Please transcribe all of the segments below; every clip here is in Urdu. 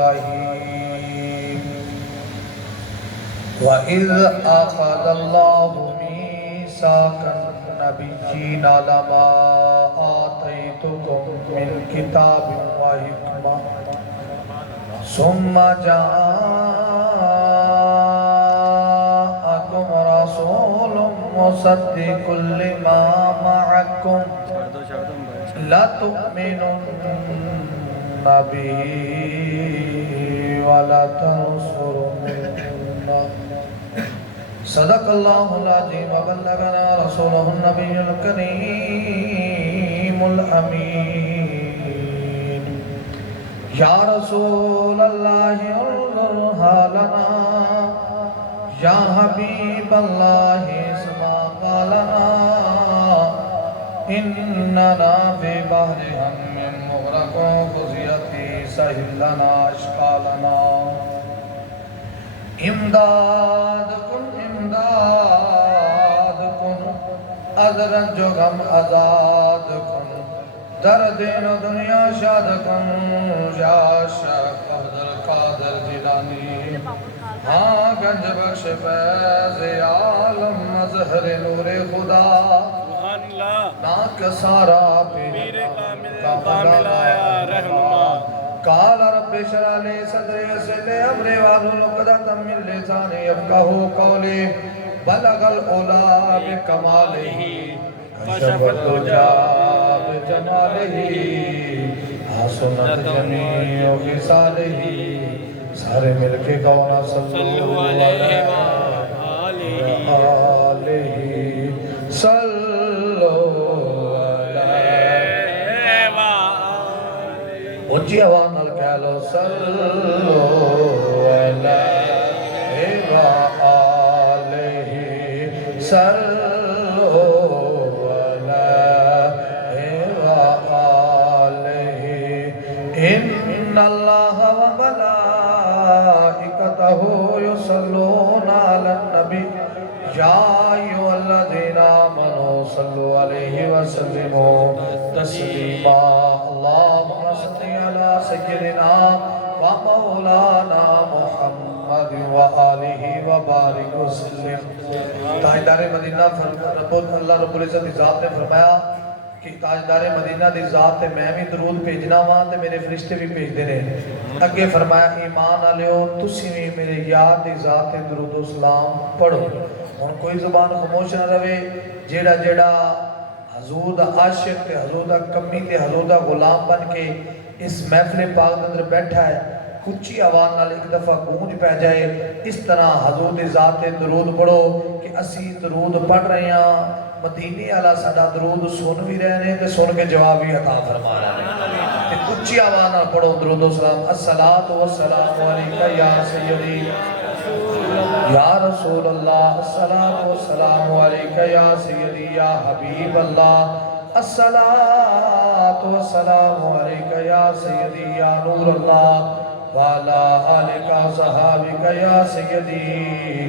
الرحيم وَإِذْ أَخَذَ اللَّهُ مِيثَاقَ النَّبِيِّينَ لَمَا آتَيْتُكُم مِّنْ كِتَابٍ وَحِكْمَةٍ ثُمَّ جَاءَكُمْ رَسُولٌ مُصَدِّقٌ لِّمَا مَعَكُمْ لَتُؤْمِنُنَّ بِهِ وَلَتَنصُرُنَّهُ صدق اللہ العظیم وبلغنا رسولہ النبی الکریم الامین یا رسول اللہ انظر حالنا یا حبیب اللہ اسمع قالنا اننا فی بحر ہم مغرقوں قضیتی سہل لنا اشکالنا امداد کن ازرن جو غم آزاد کن در دین و دنیا شاد کن یا شیخ عبدالقادر جیلانی ہاں گنج بخش فیض عالم مظہر نور خدا ناک سارا پیر کامل آیا رہنما قال رب اشرح لي صدري ويسر لي امري واحلل عقدة من لساني يفقهوا قولي بلغ العلا بكماله كشف الدجى بجماله حسنت جميع خصاله سارے مل کے کہنا صلو علیہ وآلہ صلو اچھی آواز نال کہہ لو صلو علیہ وآلہ صلو علیہ وآلہ ان اللہ وملائکتہ یصلون علی النبی یا ایھا الذین آمنوا صلوا علیہ وسلموا تسلیما اللہم صلی علی سیدنا و مولانا محمد و آلہ و بارک وسلم تاجدار مدینہ اللہ رب العزت دی ذات نے فرمایا کہ تاجدار مدینہ دی ذات تے میں بھی درود بھیجنا وہاں تے میرے فرشتے بھی بھیج دینے اگے فرمایا ایمان آلیو تسی بھی میرے یاد دی ذات تے درود و سلام پڑھو اور کوئی زبان خاموش نہ رہے جیڑا جیڑا حضور دا عاشق تے حضور دا کمی تے حضور دا غلام بن کے اس محفل پاک اندر بیٹھا ہے کچھی آواز نال ایک دفعہ گونج پہ جائے اس طرح حضور دی ذات درود پڑھو کہ اسی درود پڑھ رہے ہیں مدینے والا ساڈا درود سن بھی رہے ہیں تے سن کے جواب بھی عطا فرما رہے ہیں تے کچھی آواز نال پڑھو درود و سلام الصلاۃ والسلام علیکہ یا سیدی یا رسول اللہ الصلاۃ والسلام علیکہ یا سیدی یا حبیب اللہ الصلاۃ والسلام علیکہ یا سیدی یا نور اللہ وعلا آلکہ صحابکہ یا سیدی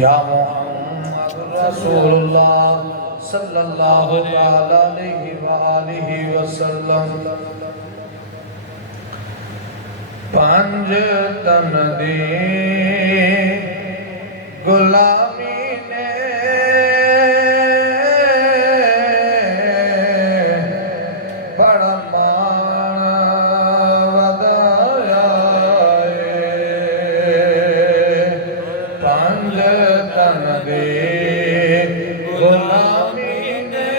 یا محمد رسول اللہ صلی اللہ علیہ وآلہ وسلم پانچ تن دی غلامی نے بڑا مان ودایا پانچ تن دی غلامی نے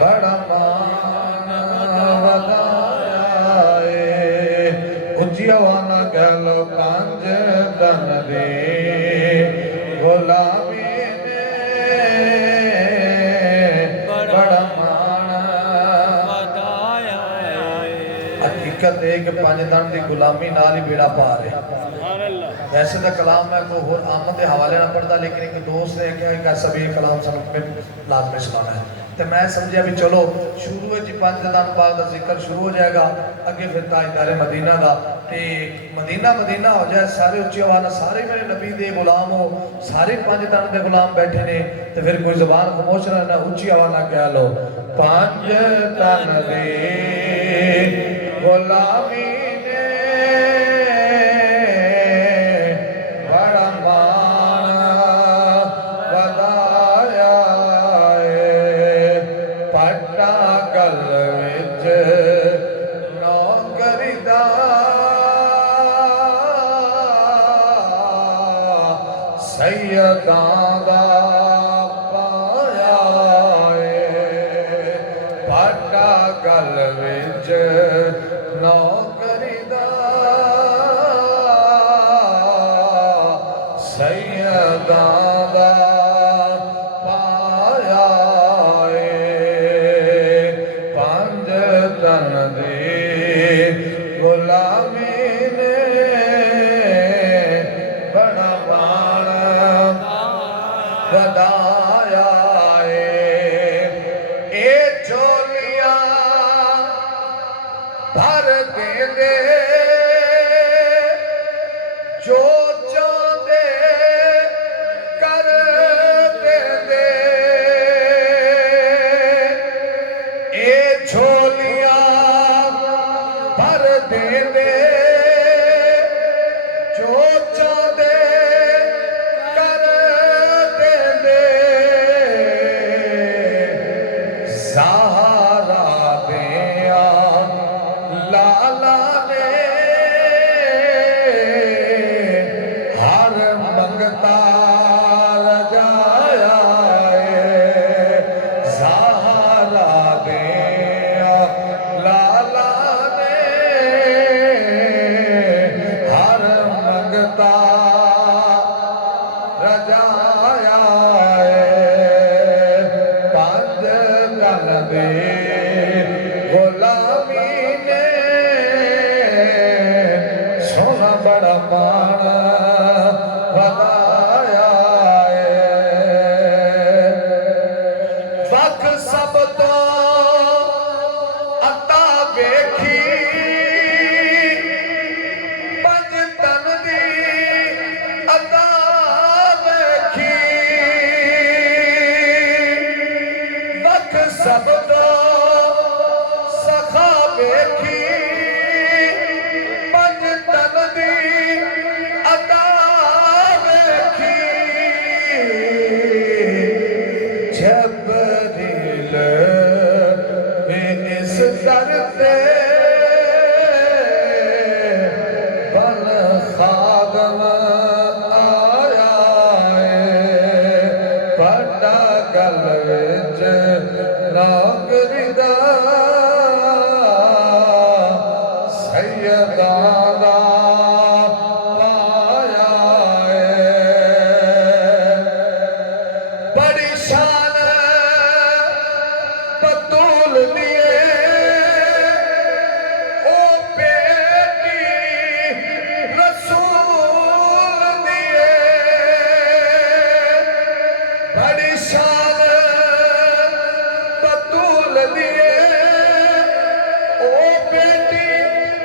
بڑا مان ودایا اچھی آوانا کہہ لو پانچ تن دی غلامی نے بڑا مان ودایا حقیقت ہے کہ پانچ تن دی غلامی نال ہی بیڑا پا رہے ویسے تو کلام میں کوئی اور آمد کے حوالے نہ پڑھتا لیکن ایک دوست نے کہا کہ ایسا بھی کلام سنت میں لازمی سنانا ہے تو میں سمجھا بھی چلو شروع ہے جی پانچ دن پاک دا ذکر شروع ہو جائے گا اگے پھر تاجدار مدینہ دا تے مدینہ مدینہ ہو جائے سارے اچھی آواز سارے میرے نبی دے غلام ہو سارے پانچ دن دے غلام بیٹھے نے تو پھر کوئی زبان خاموش رہنا اچھی آواز نہ کہہ لو پانچ دن دے غلامی نے بڑا مان ودایا ہے پٹا گل وچ نوکری دا سیداں دا پایا ہے پٹا گل وچ نوکری دا سیداں دا پایا ہے پنج تن دی غلامی نے بڑا مان ودایا ہے اے جھولیاں بھر دے دے جو چاہتے کر دے دے اے جھولیاں بھر دے دے جو چاہتے کر دے دے سہارا دیا لالا نے ہر منگتا رجایا ہے سہارا دیا لالا نے ہر منگتا رجایا ہے پنج تن دی غلامی نے سونا بڑا مان ودایا ہے وقت سب تو عطا ویکھی پنج تن دی عطا ویکھی وقت سب تو سخا ویکھی پنج تن دی عطا ویکھی جبریل اس در تے بن خادم آیا ہے پٹا گل وچ نوکری دا سیداں دا پایا ہے بڑی شان بطول دیے او بیٹی رسول دیے بڑی شان بطول دیے او بیٹی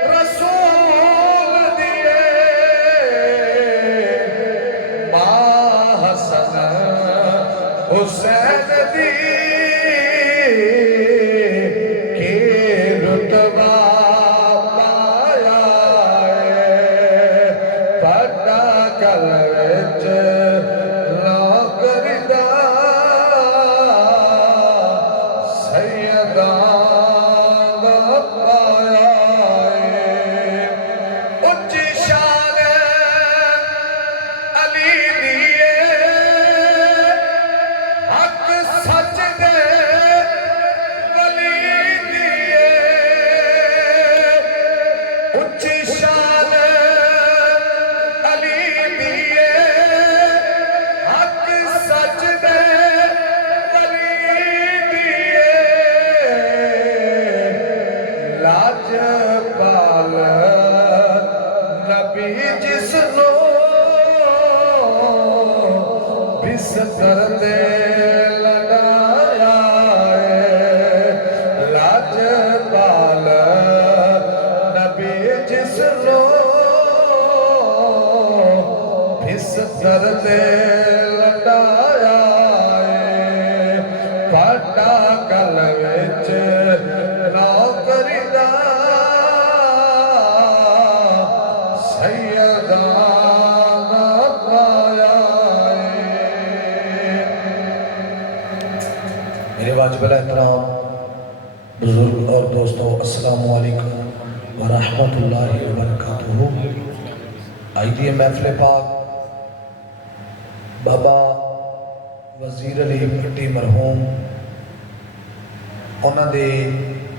رسول دیے ماں حسن حسین دی کی رتبہ پایا ہے پٹا گل وچ نوکری دا سیداں دا پایا ہے اچھی شان علی دیے حق سچ دے ولی دیے اچھی شان علی دیے حق سچ دے ولی دیے لاج پال نبی جس نو بستر دے لگایا ہے لاج پال نبی جس نو بستر دے لگایا ہے پٹا گل وچ نوکری دا واجب الاحترام بزرگ اور دوستوں، السلام علیکم ورحمۃ اللہ وبرکاتہ۔ آئی دی محفل پاک بابا وزیر علی بھٹی مرحوم انہوں دے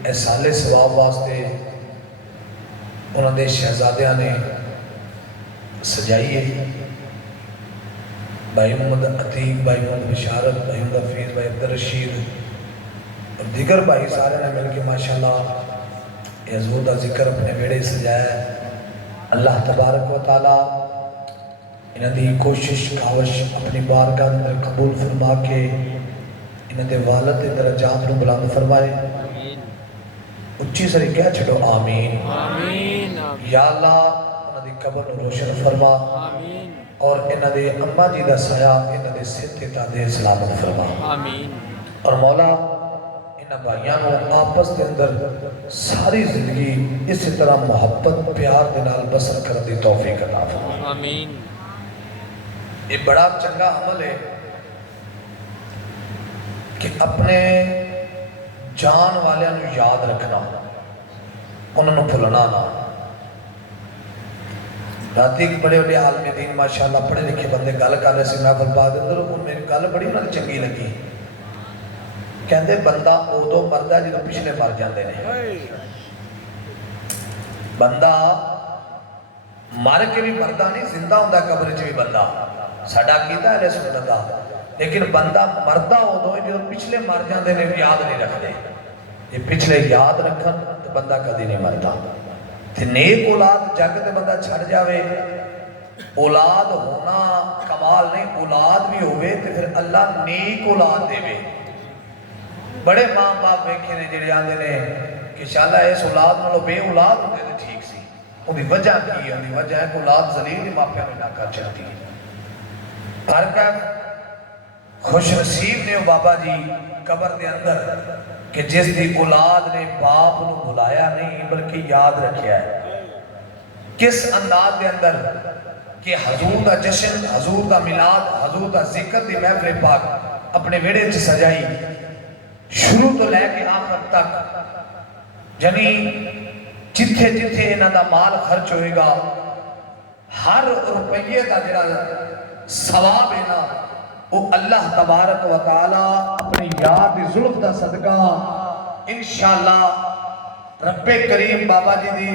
احسال ثواب واسطے انہوں دے شہزادیاں نے سجائی ہے۔ بھائی محمد عتیق، بھائی محمد بشارت، بھائی محمد حفیظ، بھائی عبدالرشید اور دیگر بھائی سارے نے مل کے ماشاءاللہ یہ حضور کا ذکر اپنے بیڑے سجایا ہے۔ اللہ تبارک و تعالیٰ انہوں دی کوشش کاوش اپنی بارگاہ اندر قبول فرما کے انہوں دے والد دے درجات نو بلند فرمائے۔ اچھی سری کہہ چھڑو آمین۔ یا اللہ انہوں دی قبر نو روشن فرما اور انہوں دے اماں جی دا سایہ انہوں دے ستے تا دے سلامت فرما۔ اور مولا انہوں بھائیاں نو آپس دے اندر ساری زندگی اس طرح محبت پیار دے نال بسر کر دی توفیق عطا فرما۔ یہ بڑا چنگا عمل ہے کہ اپنے جان والیاں نو یاد رکھنا، انہوں نے بھولنا نہ۔ راتی بڑے بڑے عالم دین ماشاءاللہ پڑھے لکھے بندے گل کر رہے سے محفل پاک اندر، ان میری گل بڑی انہوں نے چنگی لگی۔ کہندے بندہ ادو مردا ہے جدوں پچھلے مر جاندے نے۔ بندہ مر کے بھی مردہ نہیں، زندہ ہوندا قبر وچ بھی بندہ، ساڈا عقیدہ ہے سنت دا۔ لیکن بندہ مردہ ادو جدوں پچھلے مر جاندے نے یاد نہیں رکھدے۔ یہ پچھلے یاد رکھن تو بندہ کدی نہیں مردا۔ تے نیک اولاد جگ تے بندہ چھڑ جاوے، اولاد ہونا کمال نہیں، اولاد بھی ہوئے تے پھر اللہ نیک اولاد دے وے۔ بڑے ماں باپ ویکھے نے جڑے آندے نے کہ انشاءاللہ اس اولاد نالوں بے اولاد ہوندے تے ٹھیک سی۔ ان دی وجہ کی ہے؟ ان دی وجہ ہے کہ اولاد ذلیل ہی ماپیاں میں نہ کر چلتی ہے۔ ہر کہ خوش نصیب نے بابا جی قبر دے اندر کہ جس دی اولاد نے باپ نو بھلایا نہیں بلکہ یاد رکھیا ہے۔ کس انداز دے اندر کہ حضور دا جشن، حضور دا میلاد، حضور دا ذکر دی محفل پاک اپنے ویڑے سے سجائی، شروع تو لے کے آخر تک، یعنی جتھے جتھے انہاں دا مال خرچ ہوئے گا، ہر روپیے دا جڑا ثواب ہے نا وہ اللہ تبارک و تعالی اپنی یاد زلف دا صدقہ انشاءاللہ رب کریم بابا جی دے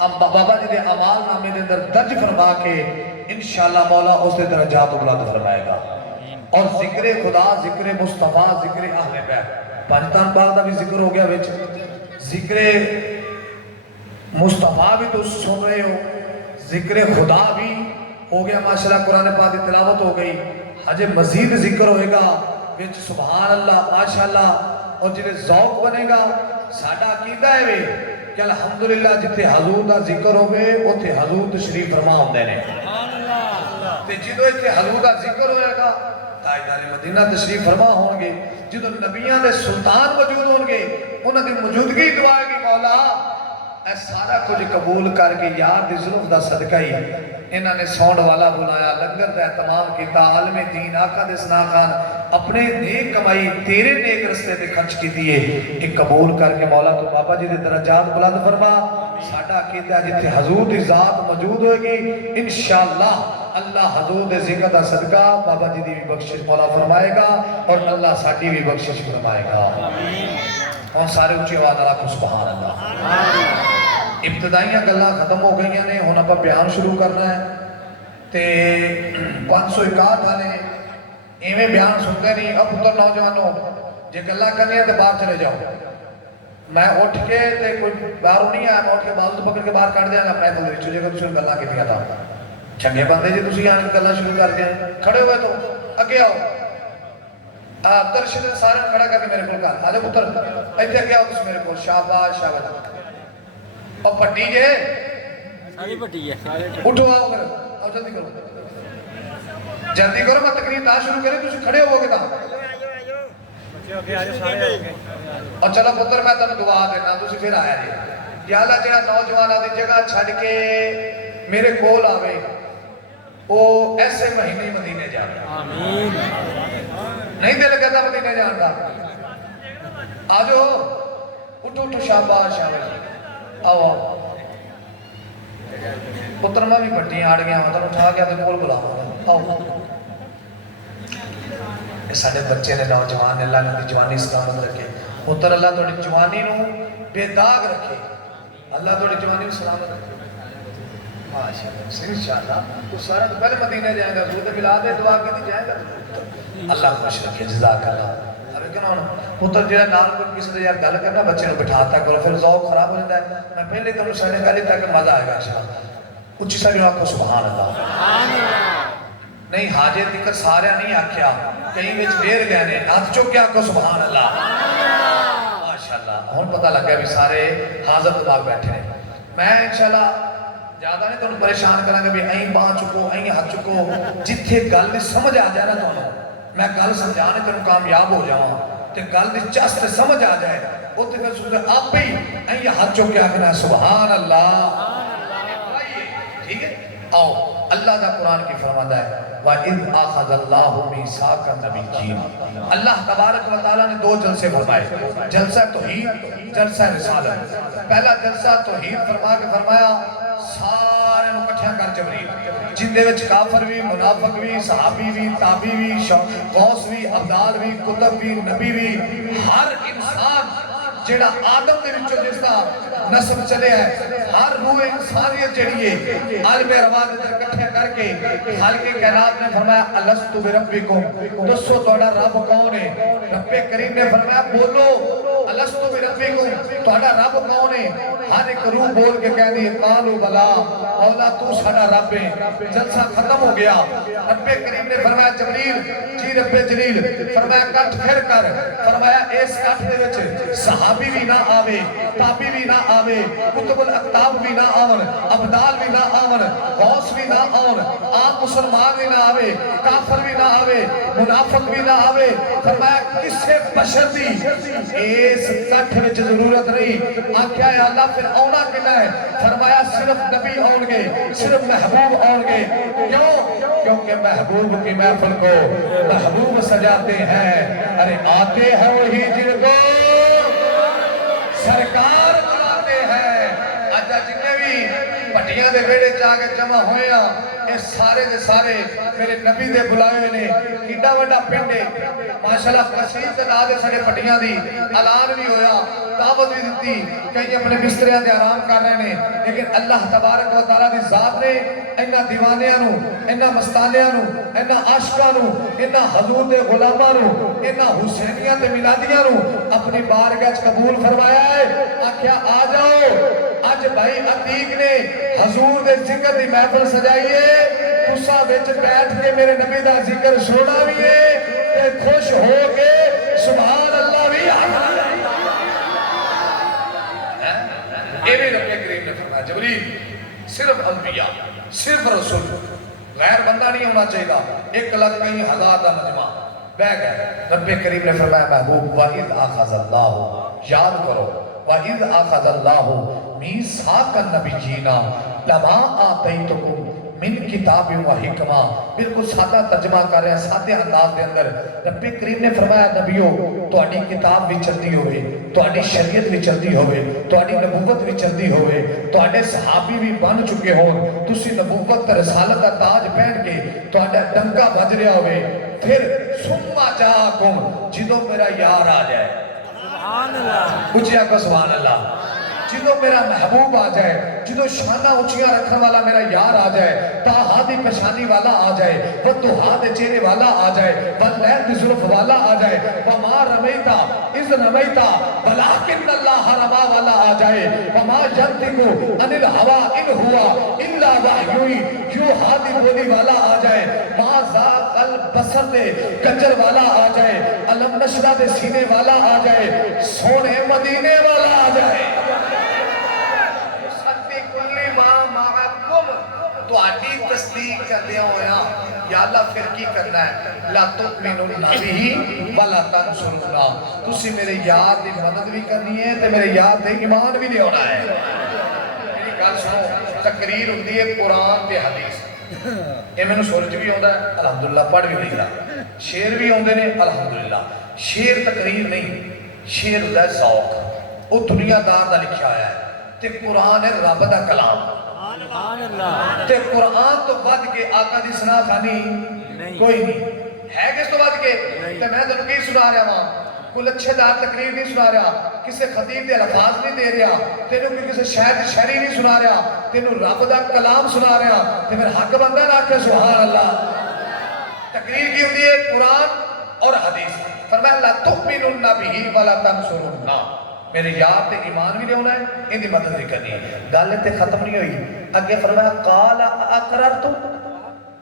اعمال نامے دے اندر درج فرما کے انشاءاللہ مولا اس دے درجات بلند فرمائے گا۔ اور ذکر خدا، ذکر مصطفیٰ، ذکر اہل بیت، پانچتان باغ دا بھی ذکر ہو گیا وچ، ذکر مصطفیٰ بھی تو سن رہے ہو، ذکر خدا بھی ہو گیا، ماشاءاللہ قرآن پاک دی تلاوت ہو گئی، حج مزید ذکر ہوئے گا وچ سبحان اللہ ماشاءاللہ، اور جنہیں ذوق بنے گا ساڈا عقیدہ ہے وے کہ الحمدللہ جتے حضور دا ذکر ہوئے اوتھے حضور تشریف فرما ہوندے نے۔ تے جدو ایتھے حضور دا ذکر ہوئے گا تاجدار مدینہ تشریف فرما ہوں گے، جدو نبیان دے سلطان موجود ہوں گے انہوں نے موجودگی دعا کی مولا اے سارا کچھ قبول کر کے یاد ظلف دا صدقہ ہی انہوں نے سونڈ والا بلایا، لنگر دا اہتمام کیتا، عالم دین آقا دے سنا خان اپنے نیک کمائی تیرے نیک رستے تے خرچ کی دیئے، ایک قبول کر کے مولا تو بابا جی دے درجات بلند فرما۔ ساڈا کیتا جتھے حضور دی ذات موجود ہوئے گی انشاءاللہ اللہ حضور دے ذکر دا صدقہ بابا جی دی بھی بخشش مولا فرمائے گا اور اللہ ساڈی بھی بخشش فرمائے گا۔ اور سارے اونچی آواز اللہ سبحان اللہ۔ ابتدائیاں گلاں ختم ہو گئی نے، ہن اپا بیان شروع کرنا ہے تے 561 والے ایویں بیان سنتے نہیں۔ اب پتر نوجوانوں جے گلاں کرنی تے باہر چلے جاؤ، میں اٹھ کے تے کوئی باہر نہیں آیا، میں اٹھ کے بازو پکڑ کے باہر کٹ دیا گا، میں تو وچ جے تسی گلاں کیتیاں تھا چنگے بندے جی تسی آن گلاں شروع کر دیا، کھڑے ہوئے تو اگے آؤ، درشد سارے کھڑا کر کے میرے کو کہا آجا پتر ایتھے اگے آؤ تسی میرے کو، شاباش شاباش، اور پٹی جے ساری پٹی ہے، اٹھو آؤ کر آؤ جلدی کرو میں تقریر نہ شروع کریں تسی کھڑے ہو گے نا، اور چلو پتر میں تنہوں دعا دینا تسی پھر آیا جی یا اللہ جہاں نوجوان آدھی جگہ چھڑ کے میرے کول آوے وہ ایسے مہینے مدینے جانا، نہیں دل کرتا مدینے جانا، آجو اٹھو اٹھو شاباش شاباش آؤ آؤ پتر میں بھی پٹیاں آڑ گیا تمہیں اٹھا گیا تو کول بلاؤں آؤ یہ سارے بچے نے نوجوان اللہ نے جوانی سلامت رکھے پتر اللہ تھوڑی جوانی نو بے داغ رکھے اللہ تھوڑی جوانی نو سلامت رکھے ماشاءاللہ انشاءاللہ تو سارا تو پہلے مدینہ جائے گا سورت بلاد ہے دعا کے دی جائے گا اللہ خوش رکھے جزاک اللہ ابھی کہنا ہونا پتر جہاں نال کو کسی سے یار گل کرنا بچے نے بٹھاتا کرو پھر ذوق خراب ہو جاتا ہے میں پہلے تو سارے گل تاکہ مزہ آئے گا انشاءاللہ اچھی ساری آنکھوں سبحان اللہ نہیں حاجے تکر سارے نہیں آکھیا کہیں وچ دیر گئے نے ہاتھ چوکے آنکھوں سبحان اللہ ماشاءاللہ ہون پتہ لگ گیا بھی سارے حاضر دماغ بیٹھے ہیں میں انشاءاللہ زیادہ نہیں تو پریشان کریں گے بھی این باں چکو این ہاتھ چکو جتھے گل بھی سمجھ آ جائے نا تو میں گل سمجھانے تو کامیاب ہو جاؤں تے گل بھی چست سمجھ آ جائے وہ تے پھر سوچے آپ بھی این ہاتھ چکے آکھنا سبحان اللہ ٹھیک ہے آؤ اللہ دا قرآن کی فرماتا ہے وَإِذْ أَخَذَ اللَّهُ مِيثَاقَ النَّبِيِّينَ اللہ تبارک و تعالیٰ نے دو جلسے فرمائے جلسہ توحید جلسہ رسالت پہلا جلسہ توحید فرما کے فرمایا سارے نو کٹھیاں کر جبریل جن دے وچ کافر بھی منافق بھی صحابی بھی تابی بھی غوث بھی ابدال بھی کتب بھی نبی بھی ہر انسان جیڑا آدم دے وچوں جس دا نسب چلے ہے ہر روح انسانیت جڑی ہے عالم ارواح دے اکٹھے کر کے خالق کائنات نے فرمایا الست بربکم دسو تہاڈا رب کون ہے رب کریم نے فرمایا بولو الست بربکم تہاڈا رب کون ہے ہر ایک روح بول کے کہہ دی قالوا بلا مولا تو ساڈا رب ہے جلسہ ختم ہو گیا رب کریم نے فرمایا جبریل جی رب جلیل فرمایا کٹ پھر کر فرمایا اس کٹ دے وچ صحابی بھی نہ آوے تابی بھی نہ آوے کتب الاقتاب بھی نہ آون ابدال بھی نہ آون غوث بھی نہ آون آپ مسلمان بھی نہ آوے کافر بھی نہ آوے منافق بھی نہ آوے فرمایا کسے بشر دی اس کٹ وچ ضرورت نہیں آکھیا ہے اللہ پھر اونا کنا ہے فرمایا صرف نبی آن گے صرف محبوب آن گے کیوں کیونکہ محبوب کی محفل کو محبوب سجاتے ہیں ارے آتے ہیں وہی جن کو سرکار بلاتے ہیں آجا جنہیں بھی پٹیاں دے بیڑے جاگے جمع ہوئے ہیں یہ سارے دے سارے میرے نبی دے بلائے نے کیڑا وڈا پنڈے ماشاءاللہ کثیر تعداد سارے پٹیاں دی اعلان بھی ہویا دعوت بھی دیتی کہیں اپنے بستریاں دے آرام کر رہے ہیں لیکن اللہ تبارک و تعالیٰ دی ذات نے انہاں دیوانیاں نو انہاں مستانیاں نو انہاں عاشقاں نو انہاں حضور دے غلاماں نو انہاں حسینیاں تے میلادیاں نو اپنی بارگاہ قبول فرمایا ہے آکھیا آ جاؤ آج بھائی عتیق نے حضور دے ذکر دی محفل سجائیے تساں وچ بیٹھ کے میرے نبی دا ذکر سونا بھی ہے تے خوش ہو کے سبحان اللہ بھی اے بھی رب کریم نے فرمایا جبریل صرف انبیاء صرف رسول غیر بندہ نہیں ہونا چاہیے 1 لاکھ کہیں ہزار دا مجمع بہ گئے رب کریم نے فرمایا محبوب وَإِذْ أَخَذَ اللَّهُ یاد کرو وَإِذْ أَخَذَ اللَّهُ مِيثَاقَ النَّبِيِّينَ لَمَا آتَيْتُكُم من کتاب و حکمہ بالکل سادہ ترجمہ کر رہے ہیں سادہ انداز دے اندر رب کریم نے فرمایا نبیوں تہاڈی کتاب بھی چلتی ہوئے تہاڈی شریعت بھی چلتی ہوئے تہاڈی نبوت بھی چلتی ہوئے تہاڈے صحابی بھی بن چکے ہون تسی نبوت تے رسالت دا تاج پہن کے تہاڈا ڈنکا بج رہا ہوئے پھر ثم جاءکم جدوں میرا یار آ جائے سبحان اللہ اچھیا کو سبحان اللہ جدو میرا محبوب آ جائے جدو شانہ اچھیاں رکھنے والا میرا یار آ جائے تاہا دی پشانی والا آ جائے ودہا دے چہرے والا آ جائے واللین دی ظلف والا آ جائے وما رمیتا اذ رمیتا ولیکن اللہ رما والا آ جائے وما ینطقو عن الہوا ان ہوا الا وحی یوحا دی بولی والا آ جائے ما ذاق البصر دے گجر والا آ جائے علم نشرہ دے سینے والا آ جائے سونے مدینے والا آ جائے تو آٹی تصدیق کر دیا ہویا یا اللہ پھر کی کرنا ہے لا تؤمنون بھی ولا تنصرون تسی میرے یاد دی مدد بھی کرنی ہے تے میرے یاد دے ایمان بھی لے ہونا ہے میری گل سنو تقریر ہوندی ہے قرآن تے حدیث اے میں نے سورج بھی ہوندا ہے الحمدللہ پڑھ بھی نہیں رہا شعر بھی ہوندے نے الحمدللہ شعر تقریر نہیں شیر دا ذوق وہ دنیا دار دا لکھا آیا ہے تے قرآن ہے رب دا کلام تے قرآن تو ود کے آقا دی سنا خانی کوئی نہیں ہے کہ اس تو ود کے تے میں تو کی سنا رہا ہوں کوئی اچھے دار تقریر نہیں سنا رہا کسی خطیب دے الفاظ نہیں دے رہا تینوں کوئی کسی شہر دی شہری نہیں سنا رہا تینوں رب دا کلام سنا رہا تے پھر حق بندہ نہ کہ سبحان اللہ تقریر کی ہوتی ہے قرآن اور حدیث فرمایا لا تؤمنن بہ ولا تنصرن میرے یار تے ایمان بھی لے ہونا ہے ان دی مدد بھی کرنی ہے گل تے ختم نہیں ہوئی اگے فرمایا قال اقررتم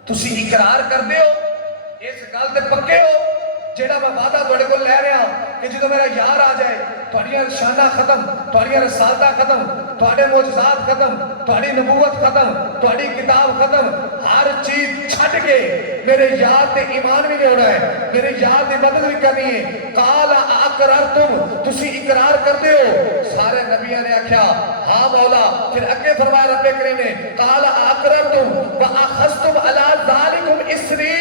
تسی اقرار کر دیو اس گل تے پکے ہو جیڑا میں وعدہ تھوڑے کو لے رہا کہ جدو میرا یار آ جائے تھوڑیاں شانہ ختم تھوڑیاں رسالتہ ختم تھوڑے معجزات ختم تھوڑی نبوت ختم تھوڑی کتاب ختم ہر چیز چھٹ کے میرے یار تے ایمان بھی نہیں ہونا ہے میرے یار دی مدد بھی کرنی ہے قال اقررتم تسی اقرار کر دے ہو سارے نبیوں نے آکھیا ہاں مولا پھر اگے فرمایا رب کریم نے قال اقررتم واخذتم علی ذالکم اسری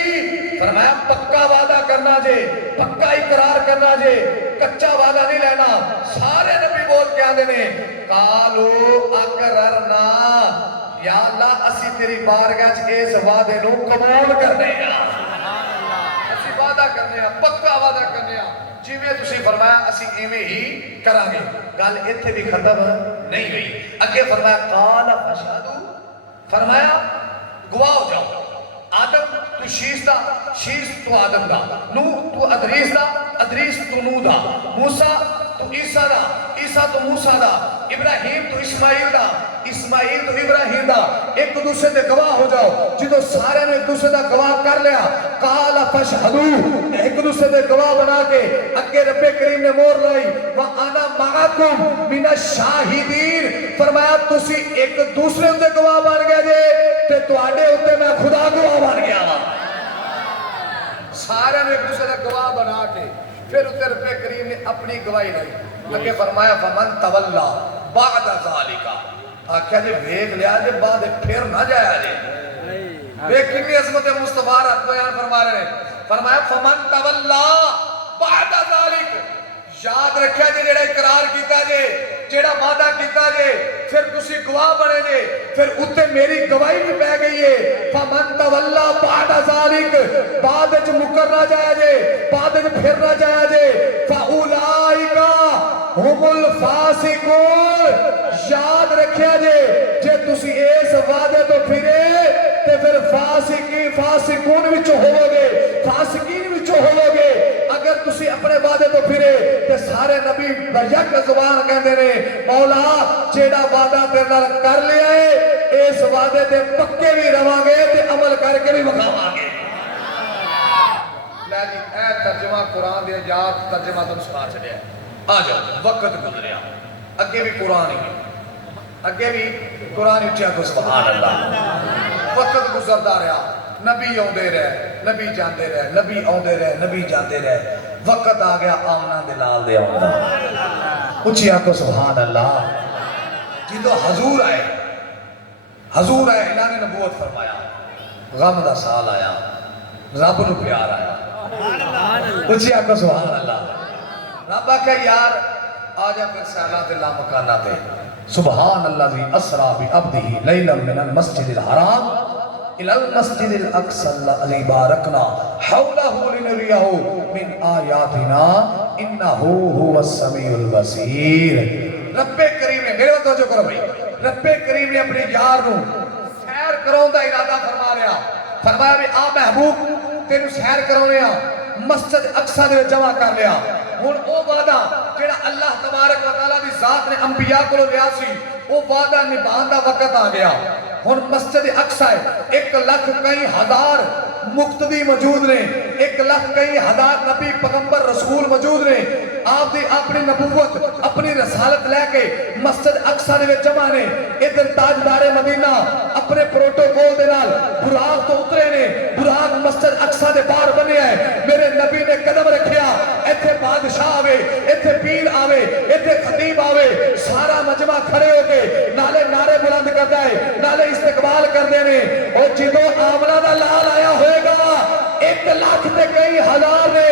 فرمایا پکا وعدہ کرنا جے پکا اقرار کرنا جے کچا وعدہ نہیں لینا سارے نبی بول کے آدھے نے قالو اقررنا یا اللہ اسی تیری بارگاہ اس وعدے نو قبول کرنے ہیں اسی وعدہ کرنے ہیں پکا وعدہ کرنے ہیں جی میں تسی فرمایا اسی ایویں ہی کریں گے گل ایتھے بھی ختم نہیں ہوئی اگے فرمایا قال فشہدو فرمایا گواہ ہو جاؤ آدم تو شیش دا شیش تو آدم دا نو تو ادریس دا ادریس تو نو دا موسیٰ تو عیسیٰ دا عیسیٰ تو موسیٰ دا ابراہیم تو اسماعیل دا اسماعیل تو ابراہیم دا ایک دوسرے دے گواہ ہو جاؤ جدو سارے نے ایک دوسرے دا گواہ کر لیا قال فشہدو ایک دوسرے دے گواہ بنا کے اگے رب کریم نے مور لائی وَأَنَا مَعَكُمْ مِنَ الشَّاهِدِينَ فرمایا تسی ایک دوسرے دے گواہ بن گئے جے تے تواڈے اوتے میں خدا گواہ بن گیا وا سارے نے ایک دوسرے دا گواہ بنا کے پھر اتنے رب کریم نے اپنی گواہی لائی اگے فرمایا فمن تولا بعد ذالک آکھیا جی ویکھ لیا جی بعد پھر نہ جایا جی ویکھ کتنی عظمت مصطفیٰ رب بیان فرما رہے ہیں فرمایا فمن تولا بعد ذالک یاد رکھیا جی جیڑا اقرار کیتا جے جیڑا وعدہ کیتا جے پھر تسی گواہ بنے جے پھر اتنے میری گواہی بھی پہ گئی ہے فمن تولا بعد ذالک بعد وچ مکر نہ جایا جے بعد وچ پھر نہ جایا جے فاولائک ہم الفاسقون یاد رکھیا جے جے تسی اس وعدے تو پھرے تے پھر فاسقون وچوں ہوو گے فاسقین وچوں ہوو گے اگر تسی اپنے وعدے تو پھرے تے سارے نبی یک زبان کہندے نے مولا جیڑا وعدہ تیرے نال کر لیا ہے اس وعدے تے پکے بھی رہواں گے تے عمل کر کے بھی وکھاواں گے لے جی اے ترجمہ قرآن دے یاد ترجمہ تم سنا چھڈیا آ جاؤ وقت گزریا اگے بھی قرآن ہی اگے بھی قرآن اچھا کو سبحان اللہ وقت گزردا رہا نبی آندے رہے نبی جاندے رہے نبی آندے رہے نبی جاندے رہے وقت آ گیا آمنہ دلال دے آمنہ اچھی آنکھو سبحان اللہ جدو حضور آئے اعلان نبوت فرمایا غم دا سال آیا رب نو پیار آیا اچھی آنکھو سبحان اللہ رب آکھا یار آجا پھر سیلات اللہ مکانہ تے سبحان اللہ ذی اسرا بی عبدہی لیلا من المسجد الحرام الى المسجد الاقصى الذي باركنا حوله لنريه من آیاتنا انه هو السمیع البصیر رب کریم نے میرے وقت توجہ کرو بھائی رب کریم نے اپنے یار نو سیر کراؤں دا ارادہ فرما رہا فرمایا بھی آ محبوب تینو سیر کراؤں لیا مسجد اقصی دے جمع کر لیا ہن او وعدہ جڑا اللہ تبارک و تعالی دی ذات نے انبیاء کو لیا سی وہ وعدہ نبھان دا وقت آ گیا ہن مسجد اقصی 1,00,000 مقتدی موجود نے 1,00,000 نبی پیغمبر رسول موجود نے آپ دی اپنی نبوت اپنی رسالت لے کے مسجد اقصی دے جمع نے ادھر تاجدار مدینہ اپنے پروٹوکول دے نال براق تو اترے نے براق مسجد اقصی دے باہر بنے ہے میرے نبی نے قدم رکھیا ایتھے بادشاہ آوے ایتھے پیر آوے ایتھے خطیب آوے سارا مجمع کھڑے ہو کے نالے نعرے بلند کردا ہے نالے استقبال کردے نے اور جدو آمنہ دا لال آیا ہوئے گا 1,00,000 تے کئی ہزار نے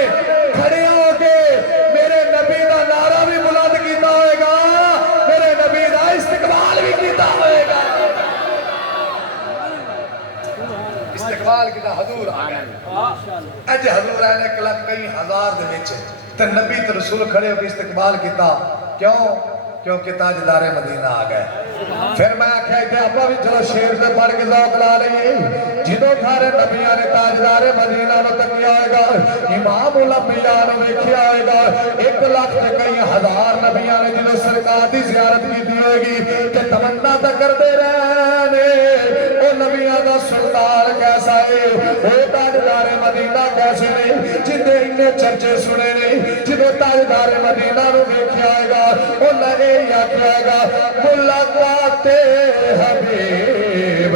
کھڑے ہو کے میرے نبی دا نعرہ استقبال کیتا حضور آ گئے اج حضور آئے نے کلک کئی ہزار دے وچ تے نبی تے رسول کھڑے ہو کے استقبال کیتا کیوں کیونکہ تاجدار مدینہ آ گئے پھر میں آکھیا تے اپا بھی چلو شیر سے پڑھ کے ذوق لا لئیے جدوں سارے نبیاں نے تاجدار مدینہ نو تکیا ہوئے گا امام الانبیاء نو ویکھیا ہوئے گا 1 لاکھ تے کئی ہزار نبیاں نے جدوں سرکار دی زیارت کیتی ہوئے گی تے تمنا تے کردے رہنے او نبیاں دا سلطان کیسا ہے او تاجدار مدینہ کیسے نے جدے انہیں چرچے سنے نے جدوں تاجدار مدینہ نو ویکھیا ہوئے گا او لگے یا کیا گا ملاقات حبیب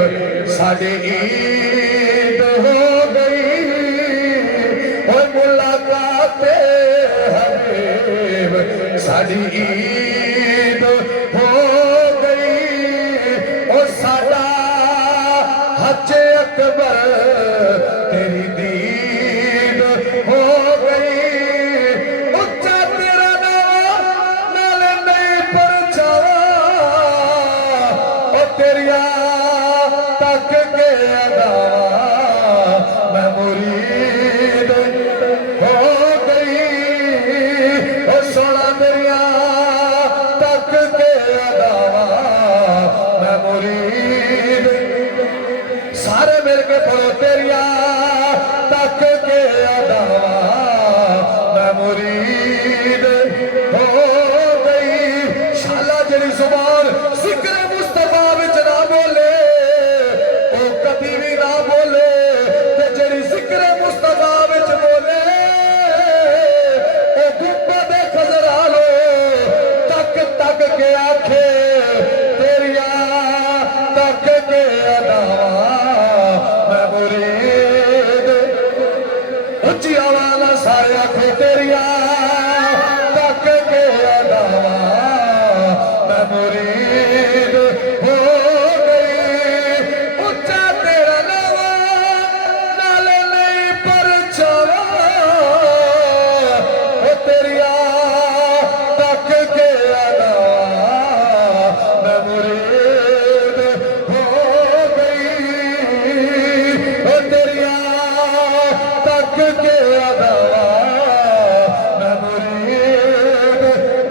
ساڑھے عید ہو گئی او ملاقات حبیب ساڑھے عید ہو گئی او ساڑھا حج اکبر تیری دید ہو گئی اچھا تیرا نام نالے نہیں پر جاوا او تیریا تک کے ادا میں مرید ہو گئی او سونا تیریا تک کے ادا میں مرید سارے مل کے پڑھو تیریا تک کے ادا میں مرید ہو گئی شالا جڑی زبان ذکر مصطفیٰ وچ نہ بولے او کبھی بھی نہ بولے تے جڑی ذکر مصطفیٰ وچ بولے او گنبد خضرا لو تک تک کے آنکھے تیریا تک کے ادا میں مرید اچھی آوانا سارے آنکھیں تیریا تک کے ادا میں مرید ہو گئی اچھا تیرا نام نالے نہیں پر جاوا او تیریا تک کے ادا میں مرید ہو گئی او تیریا تک کے ادا میں مرید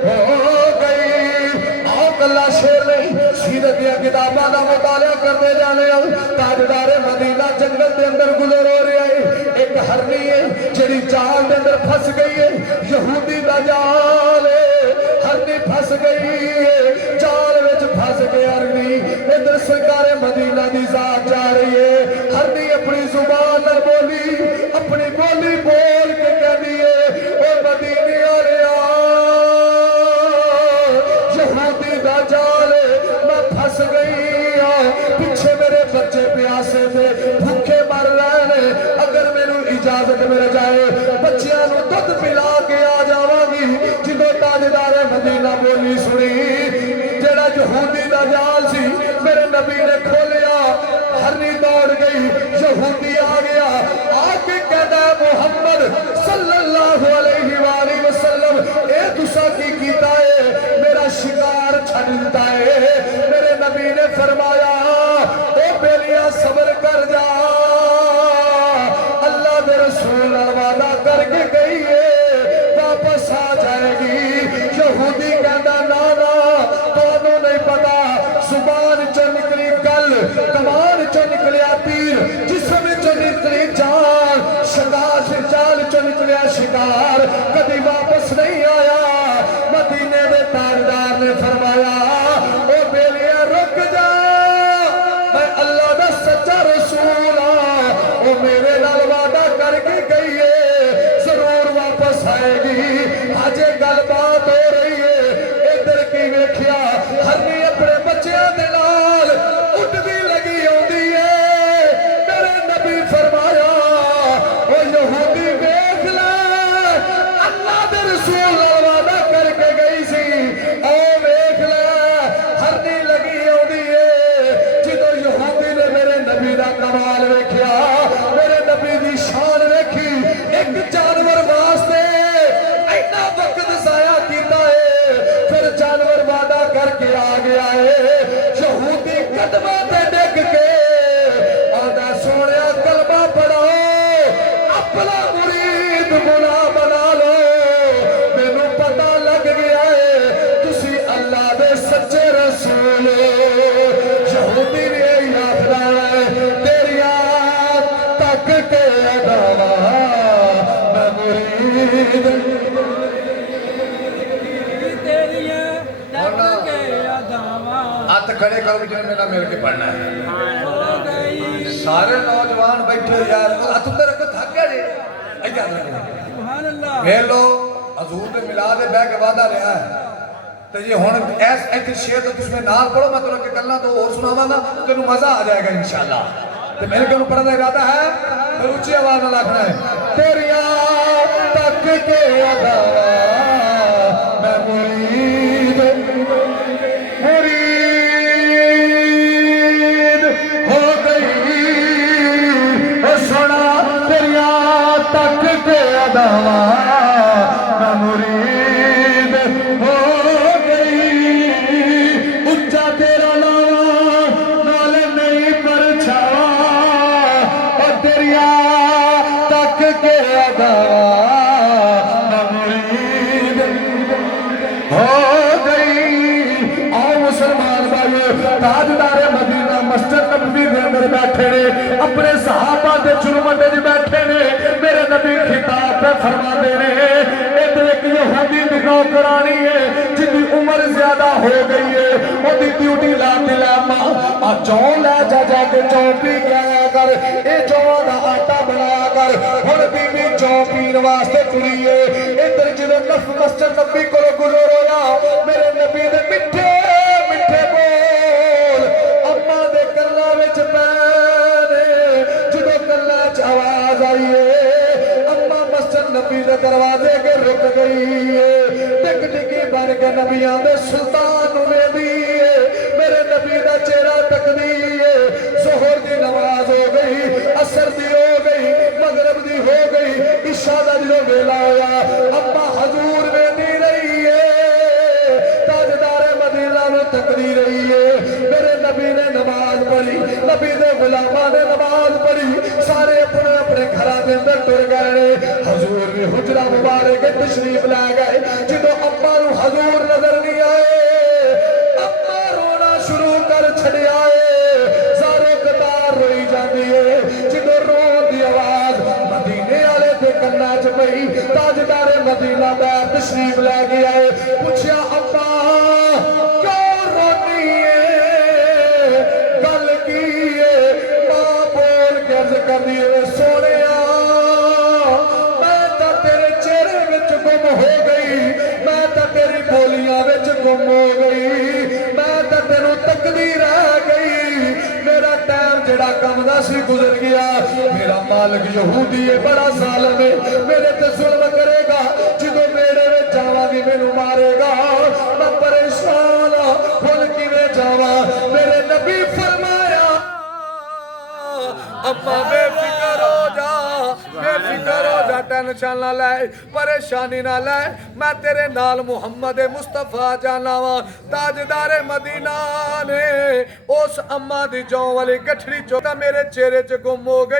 ہو گئی آق اللہ شیر نہیں سیرت یا کتابہ دا مطالعہ کرتے جانے تاجدار مدینہ جنگل دے اندر گزر ہو رہے ہیں ایک ہرنی ہے جڑی جال دے اندر پھس گئی ہے یہودی دا جال ہے ہرنی پھس گئی ہے جال وچ پھس گئی ہرنی ادھر سرکار مدینہ دی ذات جا رہی ہے ہرنی اپنی زبان نہ بولی اپنی بولی بول کے کہہ دیئے اے مدینی آریا یہودی دا جال میں پھس گئی پیچھے میرے بچے پیاسے تھے بھوکے مر رہے اگر میرے اجازت میرے جائے بچیاں نو دودھ پلا کے آ جاواں گی جدوں تاجدار مدینہ بولی سنی جڑا یہودی دا جال سی میرے نبی نے کھولیا ہرنی دوڑ گئی یہودی آ گیا آ کے کہتا ہے محمد صلی اللہ علیہ وآلہ وسلم اے تسا کی کیتا ہے میرا شکار چھڑ دیتا ہے میرے نبی نے فرمایا اے بیلیا صبر کر جا اللہ دے رسول وعدہ کر کے گئی ہے واپس آ جائے گی یہودی کہتا نانا تانوں نہیں پتا زبان چو نکلی گل کمان چو نکلیا تیر جسم چو نکلی جان شکار سے جال چو نکلیا شکار کبھی واپس نہیں آیا مدینے دے تاجدار نے فرمایا او بیلیا رک جا میں اللہ دا سچا رسول او میرے نال وعدہ کر کے گئی ہے ضرور واپس آئے گی آج گل بات ہو رہی ہے ادھر کی ویکھیا ہرنی اپنے بچیاں دے نال اٹھدی لگی ہوندی ہے میرے نبی فرمایا او یہودی ویکھ لے اللہ دے رسول وعدہ کر کے گئی سی او ویکھ لے ہرنی لگی ہوندی ہے جدوں یہودی نے میرے نبی دا کمال ویکھیا میرے نبی دی شان ویکھی ایک جانور واسطے اینا وقت ضائع کیتا ہے پھر جانور وعدہ کر کے آ گیا ہے یہودی قدمہ تے ڈگ کے آدھا سونیا کلمہ کرو جنہیں میرا مل کے پڑھنا ہے سارے نوجوان بیٹھے یار ہاتھ اتنے رکھو تھک گیا جی ویلو حضور نے ملا دے بہ کے وعدہ لیا ہے تو یہ ہون ایسے شیر تو تجھ میں نال پڑھو میں تو رکھ کے کرنا تو اور سناواں گا تینوں مزہ آ جائے گا انشاءاللہ تو میرے کو پڑھنے ارادہ ہے پھر اونچی آواز نہ لکھنا ہے تیریاں تک کے ادا میں مرید ہو گئی سنا تیریاں تک کے ادا میں مرید ہو گئی اچھا تیرا نام نال نہیں پرچھاوا اور تیریاں تک کے ادا میں مرید ہو گئی آؤ مسلمان بھائیو تاجدار مدینہ مسجد نبوی دے اندر بیٹھے نے اپنے صحابہ دے چرمٹے جی بیٹھے نے میرے نبی خطاب پہ فرما دے رہے ادھر ایک یہودی دی نوکرانی ہے جن کی عمر زیادہ ہو گئی ہے وہ دی ڈیوٹی لا دلاما آ جوں لے جا جا کے جوں پی گیا کر اے جوں دا آٹا بنا کر ہن بی بی جوں پین واسطے ٹری ہے ادھر جدوں نف مسجد نبی کو گزر ہویا میرے نبی دے میٹھے میٹھے بول اما دے کلاں وچ پینے جدوں کلاں وچ آواز آئی ہے اما مسجد نبی دے دروازے کے رک گئی ہے ٹک ٹکی بن کے نبیاں دے سلطان ویندی ہے میرے نبی دا چہرہ تکدی ہے ظہر دی نماز ہو گئی عصر دی ہو گئی مغرب دی ہو گئی عشاء دا جو ویلا آیا اما حضور ویندی رہی ہے تاجدار مدینہ نو تکدی رہی ہے میرے نبی نے نماز پڑھی نبی دے غلاماں نے نماز پڑھی سارے اپنے اپنے گھراں دے اندر ٹر گئے حضور نے حجرہ مبارک تشریف لے گئے جدوں اما نو حضور نظر نہیں آئے اما رونا شروع کر چھڑیا ہے سارے قطار روئی جاندی ہے جدوں رون دی آواز مدینے والے دے کنا چ پئی تاجدار مدینہ دا تشریف لے گیا ہے پوچھیا اما کیوں رونی ہے گل کی ہے ماں بول کے عرض کر دی سونیا میں تا تیرے چہرے وچ گم ہو گئی میں تا تیری بولیاں وچ گم ہو گئی میں تا تینوں تکدی رہ گئی میرا ٹائم جڑا کم دا سی گزر گیا میرا مالک یہودی ہے بڑا ظالم ہے میرے تے ظلم کرے گا جدوں میرے وچ جاواں گی مینوں مارے گا میں پریشان ہاں ہن کیویں جاواں میرے نبی فرمایا اما بے فکر ہو جا ٹینشن نہ لے پریشانی نہ لے میں تیرے نال محمد مصطفیٰ جانا وا تاجدار مدینہ نے اس اما دی جوں والی گٹھڑی چوتا میرے چہرے چ گم ہو گئی